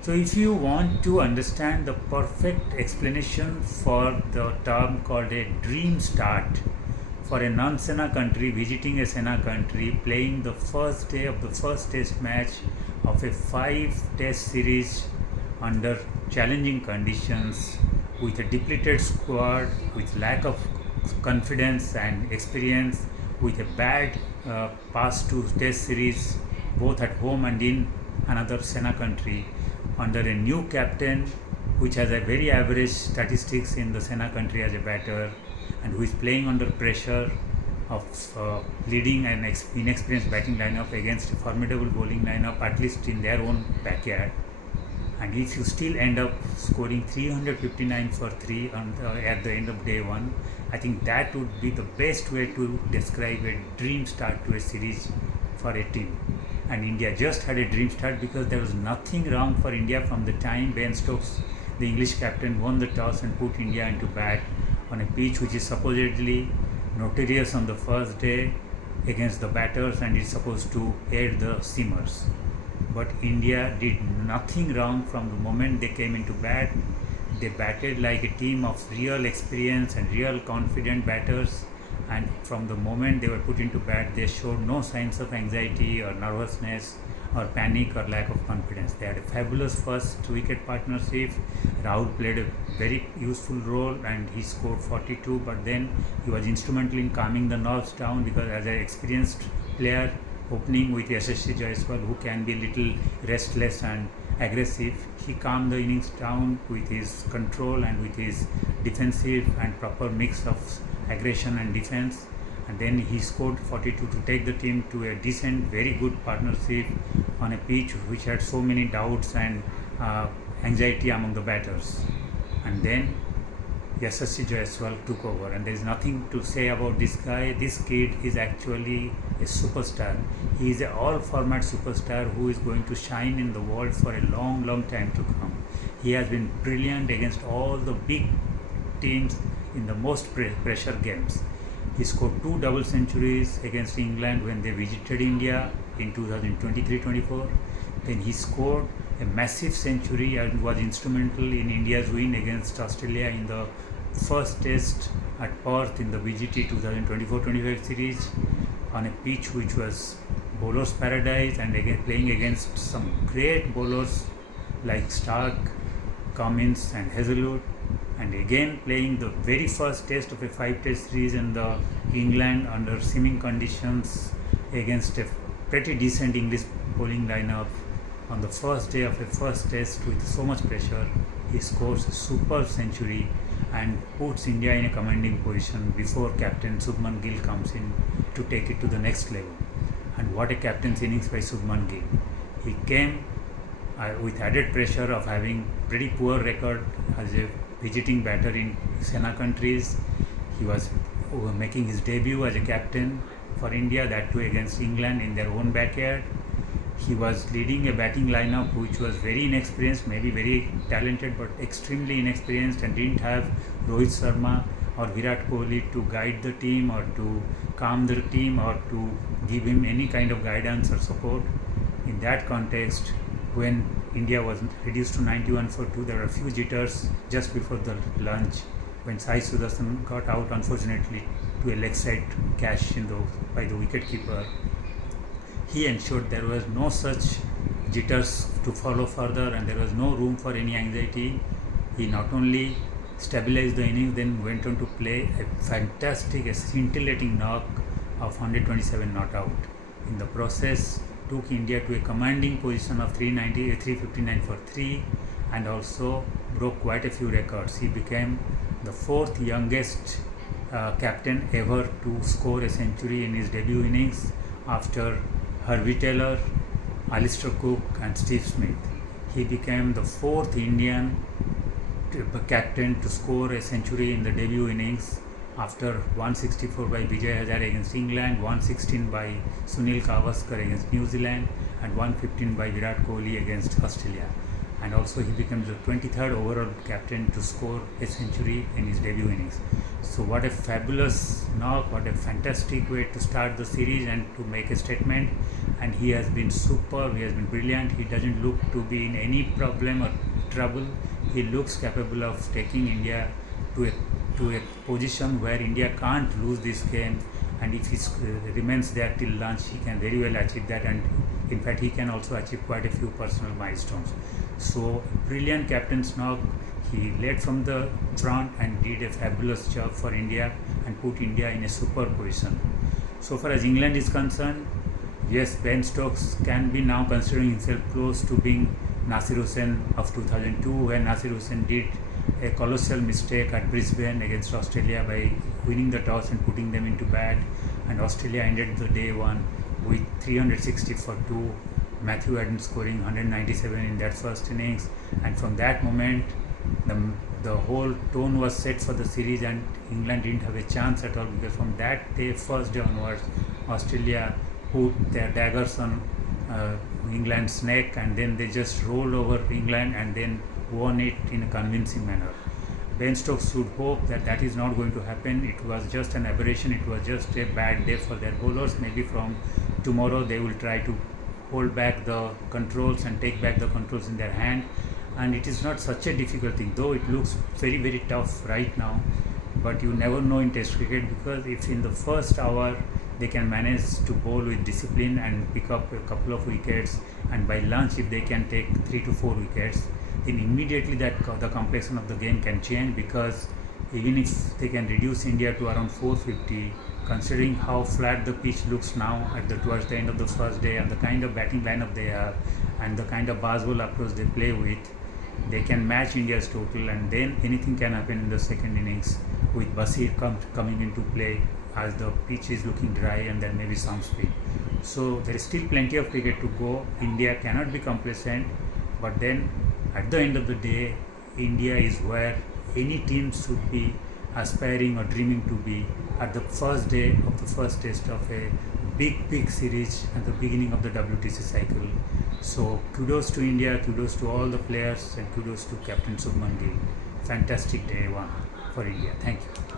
So, if you want to understand the perfect explanation for the term called a dream start for a non-Sena country visiting a Sena country, playing the first day of the first test match of a 5 test series under challenging conditions with a depleted squad, with lack of confidence and experience, with a bad past two test series both at home and in another Sena country, under a new captain which has a very average statistics in the Sena country as a batter, and who is playing under pressure of leading an inexperienced batting lineup against a formidable bowling lineup, at least in their own backyard. And if you still end up scoring 359 for 3 at the end of day one, I think that would be the best way to describe a dream start to a series for a team. And India just had a dream start because there was nothing wrong for India from the time Ben Stokes, the English captain, won the toss and put India into bat on a pitch which is supposedly notorious on the first day against the batters and is supposed to aid the seamers. But India did nothing wrong from the moment they came into bat. They batted like a team of real experience and real confident batters, and from the moment they were put into bat, they showed no signs of anxiety or nervousness or panic or lack of confidence. They had a fabulous first wicket partnership. Rahul played a very useful role and he scored 42, but then he was instrumental in calming the nerves down because as an experienced player, opening with Yashasvi Jaiswal, who can be little restless and aggressive, he calmed the innings down with his control and with his defensive and proper mix of aggression and defense. And then he scored 42 to take the team to a decent, very good partnership on a pitch which had so many doubts and anxiety among the batters. And then Yashasvi Jaiswal took over, and there is nothing to say about this guy. This kid is actually a superstar. He is an all-format superstar who is going to shine in the world for a long, long time to come. He has been brilliant against all the big teams in the most pressure games. He scored 2 double centuries against England when they visited India in 2023-24. Then he scored a massive century and was instrumental in India's win against Australia in the first test at Perth in the BGT 2024-25 series on a pitch which was bowler's paradise, and again playing against some great bowlers like Stark, Cummins and Hazelwood, and again playing the very first test of a 5-test series in the England under seeming conditions against a pretty decent English bowling lineup. On the first day of a first test with so much pressure, he scores a superb century and puts India in a commanding position before captain Shubman Gill comes in to take it to the next level. And what a captain's innings by Shubman Gill. He came with added pressure of having pretty poor record as a visiting batter in Sena countries. He was making his debut as a captain for India, that too against England in their own backyard. He was leading a batting lineup which was very inexperienced, maybe very talented but extremely inexperienced, and didn't have Rohit Sharma or Virat Kohli to guide the team or to calm the team or to give him any kind of guidance or support. In that context, when India was reduced to 91 for 2, there were a few jitters just before the lunch when Sai Sudarshan got out, unfortunately, to a leg side catch by the wicketkeeper. He ensured there was no such jitters to follow further and there was no room for any anxiety. He not only stabilized the innings, then went on to play a fantastic, a scintillating knock of 127 not out. In the process, took India to a commanding position of 359 for 3 and also broke quite a few records. He became the 4th youngest captain ever to score a century in his debut innings after Harvey Taylor, Alistair Cook and Steve Smith. He became the 4th Indian captain to score a century in the debut innings after 164 by Vijay Hazare against England, 116 by Sunil Gavaskar against New Zealand and 115 by Virat Kohli against Australia. and also he became the 23rd overall captain to score a century in his debut innings. So what a fabulous knock, what a fantastic way to start the series and to make a statement. And he has been superb, he has been brilliant. He doesn't look to be in any problem or trouble. He looks capable of taking India to a position where India can't lose this game, and if he remains there till lunch, he can very well achieve that, and in fact he can also achieve quite a few personal milestones. So brilliant captain's knock. He led from the front and did a fabulous job for India and put India in a super position. So far as England is concerned, yes, Ben Stokes can be now considering himself close to being Nasir Hussain of 2002, when Nasir Hussain did a colossal mistake at Brisbane against Australia by winning the toss and putting them into bat, and Australia ended the day one with 360 for 2, Matthew Adams scoring 197 in that first innings, and from that moment the whole tone was set for the series, and England didn't have a chance at all, because from that day, first day onwards, Australia put their daggers on England's neck, and then they just rolled over England and then won it in a convincing manner. Ben Stokes should hope that that is not going to happen. It was just an aberration, it was just a bad day for their bowlers. Maybe from tomorrow they will try to hold back the controls and take back the controls in their hand, and it is not such a difficult thing, though it looks very very tough right now. But you never know in Test cricket, because if in the first hour they can manage to bowl with discipline and pick up a couple of wickets, and by lunch if they can take 3 to 4 wickets, then immediately the complexion of the game can change, because even if they can reduce India to around 450, considering how flat the pitch looks now towards the end of the first day, and the kind of batting lineup they have and the kind of baseball approach they play with, they can match India's total, and then anything can happen in the second innings with Basir coming into play as the pitch is looking dry and there may be some speed. So there is still plenty of cricket to go. India cannot be complacent, but then at the end of the day, India is where any team should be aspiring or dreaming to be at the first day of the first test of a big series at the beginning of the WTC cycle. So kudos to India, kudos to all the players, and kudos to Captain Subman Gill. Fantastic day one for India. Thank you.